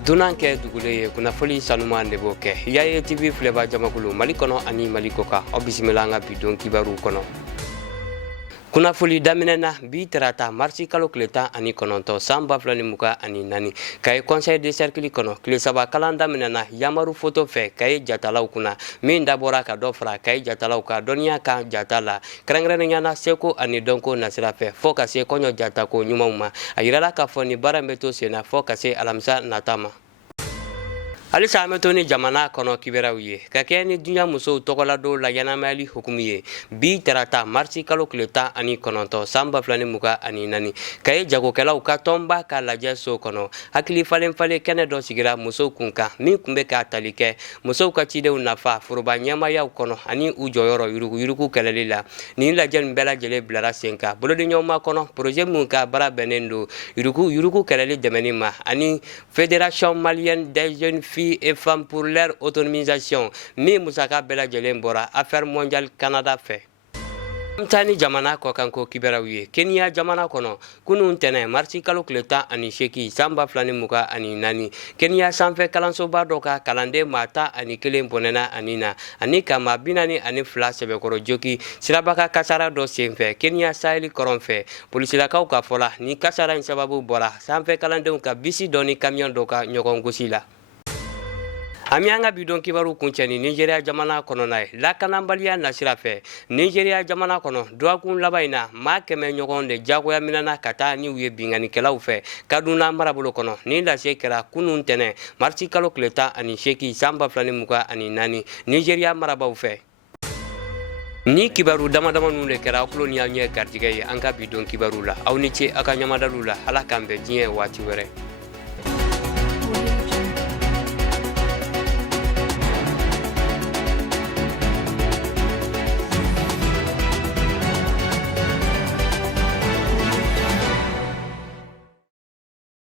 Dunan kɛ dugule ye kunnafoni sanuman de b'o kɛ Yaye TV filɛba jamakulu Mali kɔnɔ ani Mali kɔ kan aw bisimila an ka bidon kibaru kɔnɔ. Kunnafoni daminɛ na bi tarata marsi kalo tile 19 san 2024 Kaye conseil de cercle kɔnɔ tile 3 kalan daminɛna yamaru photo fɛ Kaye jatalaw kunna min dabɔra ka dɔ fara Kaye jatalaw ka dɔnniya kan jata la kɛrɛnkɛrɛnnenya seko ani dɔnko nasira fɛ fɔ ka se kɔɲɔ jatako ɲumanw ma a yirala ka fɔ ni baara bɛ to senna fɔ ka se alamisa nata ma. Halisa an bɛ to ni jamana kɔnɔ kibɛrɛw ye ka kɛ ni dunya musow tɔgɔladon la ɲɛnamayali hukumu ye bi tarata marsi kalo tile 19 san 2024 Kaye jagokɛlaw ka tɔnba ka lajɛ so kɔnɔ hakili falen falen kɛnɛ dɔ sigira musow kun kan min kun bɛ ka tali kɛ musow ka cidenw nafa foroba ɲɛmayaw kɔnɔ ani u jɔyɔrɔ yurugu kɛlɛli la nin lajɛ nin bɛɛ lajɛlen bilara sen kan bolodiɲɔgɔnma kɔnɔ projet mun ka baara bɛnnen don yurugu kɛlɛli dɛmɛni ma ani fédération malienne des jeunes filles et femmes pour leur autonomisation min musaka bɛɛ lajɛlen bɔra affaire mondiale Canada fɛ. Mtani jamana kɔ kanko kibɛrɛw ye Kenya jamana kɔnɔ kunun tɛnɛ marsi kalo tile 18 san 2024 Kenya sanfɛ kalansoba dɔ ka kalanden maa 11 bɔnɛna ani na ani ka maa 42 sɛbɛkɔrɔ joki sirabaka kasara dɔ senfɛ Kenya saheli kɔrɔn fɛ polisilakaw ka fɔ la ni kasara in sababu bɔra sanfɛ kalandenw ka bisi dɔ ni camion dɔ ka ɲɔgɔn gosi la. Ami an ka bidon kibaru kuncɛ ni Nigeria jamana kɔnɔna ye lakanabaliya nasira fɛ Nigeria jamana kɔnɔ dɔgɔkun laban in na maa 100 ɲɔgɔn de jagoya minɛna ka taa ni u ye binganikɛlaw fɛ Kaduna marabolo kɔnɔ ni lase kɛra kunun tɛnɛ marsi kalo tile 18 san 2024 Nigeria marabaw fɛ. Ni kibaru damadama ninnu de kɛra aw tulo ni aw ɲɛ garijɛgɛ ye an ka bidon kibaru la aw ni ce aw ka ɲamadalu la Ala k'an bɛn diɲɛ waati wɛrɛ.